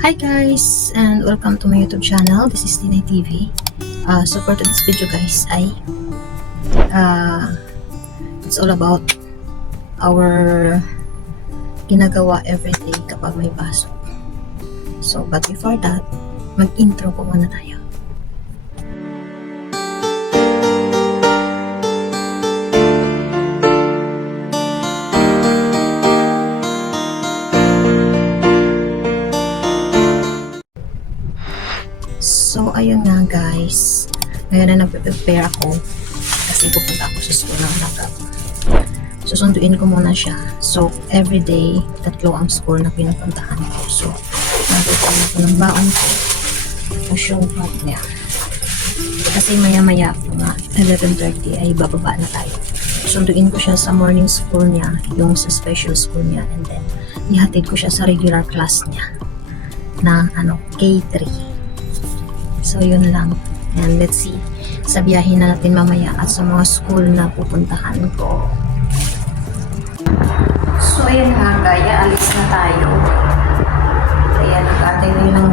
Hi guys and welcome to my YouTube channel. This is Tinay TV. Uh, so for today's video guys ay uh, it's all about our ginagawa everyday kapag may pasok. So but before that, mag-intro po muna tayo. So, ayun nga guys. Ngayon na nagpe-prepare ako kasi pupunta ako sa school ng ko. Susunduin ko muna siya. So, everyday, tatlo ang school na pinupuntahan ko. So, nagpupunta ko ng baon ko. Tapos yung niya. Kasi maya-maya, mga 11.30 ay bababa na tayo. Sunduin ko siya sa morning school niya, yung sa special school niya, and then ihatid ko siya sa regular class niya na ano, K3. So, yun lang. And let's see. Sa biyahe na natin mamaya at sa mga school na pupuntahan ko. So, ayan nga, gaya. Alis na tayo. Kaya nag-atay na yun ng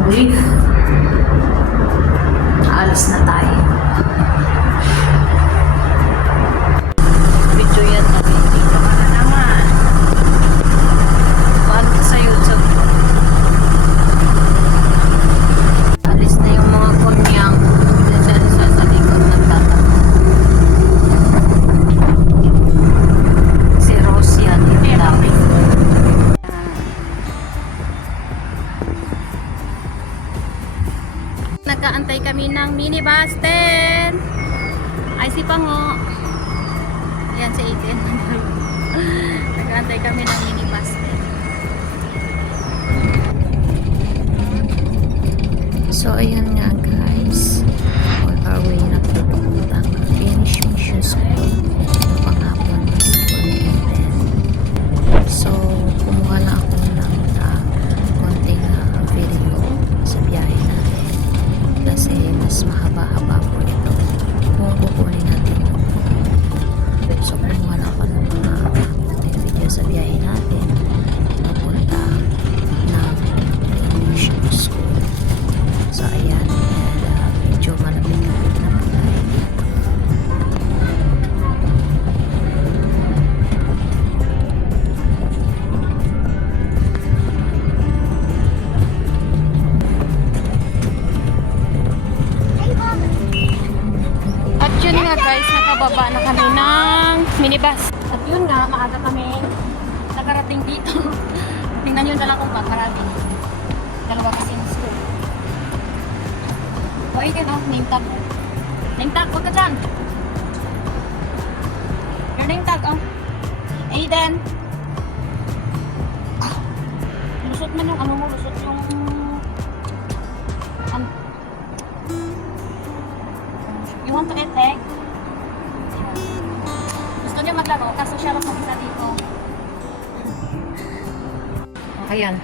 Nagkaantay kami ng minibus 10. Ay, si Pango. Ayan si Aiden. Nagkaantay kami ng minibus 10. So, ayan nga guys. Nga guys, nakababa na kami ng minibus. At yun nga, maaga kami nakarating dito. Tingnan nyo na lang kung kakarating. Dalawa kasi yung school. O, ikaw no, name tag. Name tag, huwag ka dyan. Your name tag, oh. Aiden. Lusot man yung ano mo, lusot yung... Ano, You want to eat egg? Niya maglaro, kaso siya lang mag-isa dito. Oh, ayan.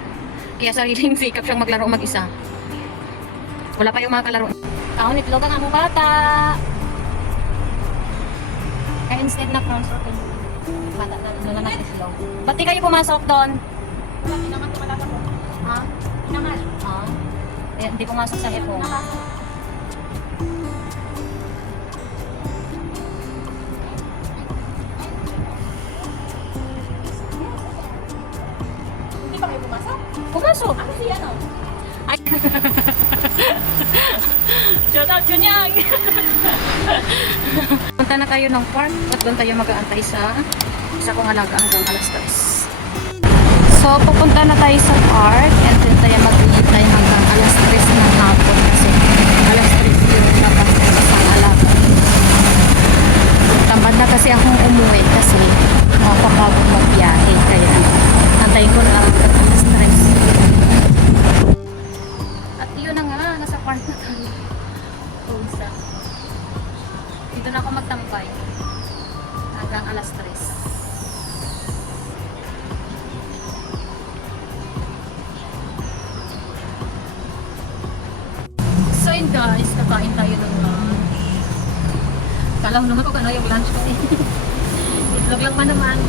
Kaya sariling sikap siyang maglaro mag-isa. Wala pa yung mga kalaro. Kaon, itlog ang among bata. Kaya instead na prawns or egg, bata na ano na itlog. Ba't di kayo pumasok doon? Hindi naman tumala ko. Ha? Naman. Ha? Hindi pumasok sa ipong. Hindi Junyang! Punta na tayo ng park at doon tayo mag-aantay sa isa kong alaga hanggang alas 3. So, pupunta na tayo sa park and doon tayo mag-iintay hanggang alas 3 ng hapon kasi alas 3 yung labas Dito na ako magtambay. Hanggang alas 3. So yun guys, nakain tayo ng lunch. Kala naman kung ano yung lunch eh. Itlog lang pa naman.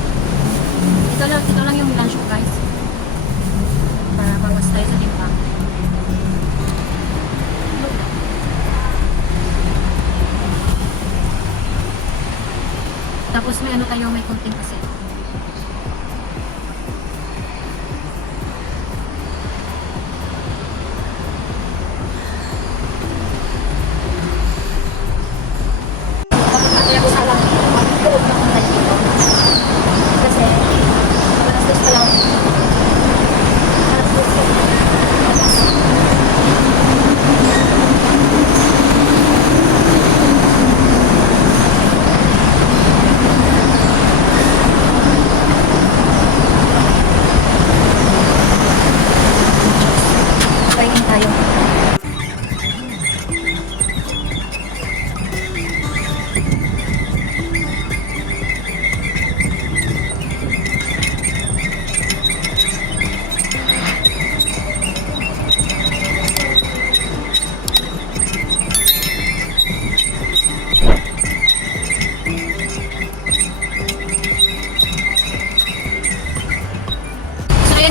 Ito lang, ito lang yung lunch ko guys. Para bawas tayo sa timbang. Tapos may ano kayo, may konting asin.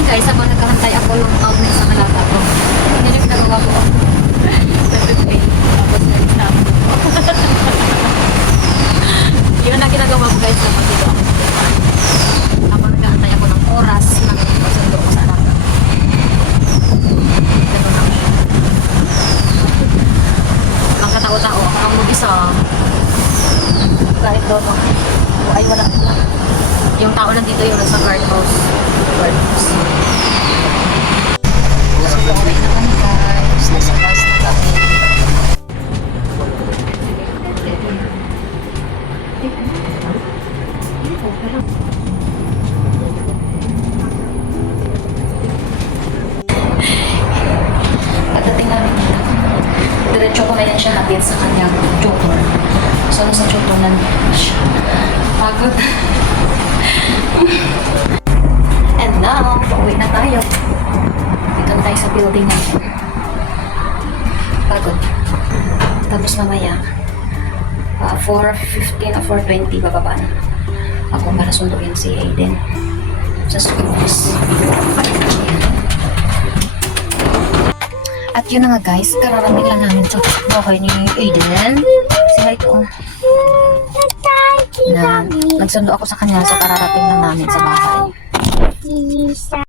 Guys, ako naghahantay ako yung outlet sa kalata ko. Yan yung nagawa ko. Tapos nag-stop. Yun ang ginagawa ko guys kapag dito ako. Habang naghahantay ako ng oras ng pagsundo ko sa alata. Ganun lang. Walang katao-tao. Ang mag-isa. Kahit doon. Ay, wala. Yung tao lang dito yung nasa guardhouse. Guardhouse. So, pauwi na kami guys. Nasa bus na kami. Pagdating namin dito, diretso ko na yan siya hatid sa. Pagod. And now, pauwi na tayo. Dito na tayo sa building natin. Pagod. Tapos mamaya, uh, 4.15 o 4.20 bababa na. Ako para sunduin si Aiden sa schools. At yun na nga guys, kararating lang namin sa bahay ni Aiden. Si Haito. Na, nagsundo ako sa kanya sa kararating lang namin sa bahay. 一箱